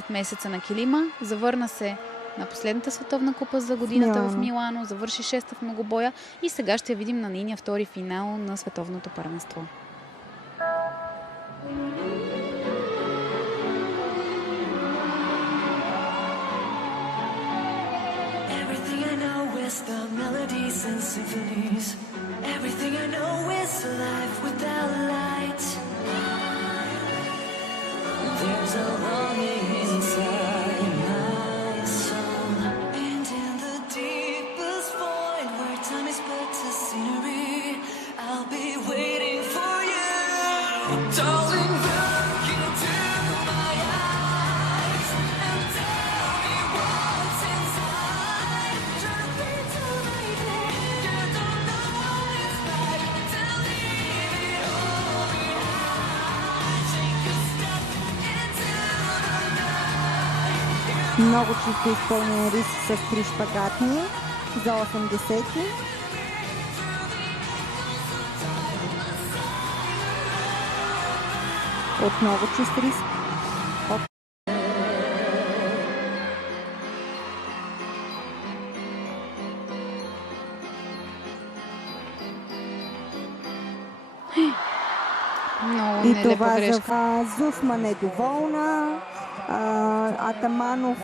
10 месеца на килима, завърна се на последната световна купа за годината в Милано, завърши 6-та в многобоя и сега ще я видим на нейния втори финал на световното първенство. The melodies and symphonies. Everything I know is alive without light. There's a longing inside my soul, and in the deepest void where time is but a scenery, I'll be waiting for you, darling. Look into my eyes and tell me what's inside. Just be to my day. You don't know what it's like to leave it all behind. Take a step into the night. Много чисто изпълнен рис с 3 шпагатни за 80-ти. Отново чист рис. Много И нелепа това грешка. за Зусман е доволна. Атаманов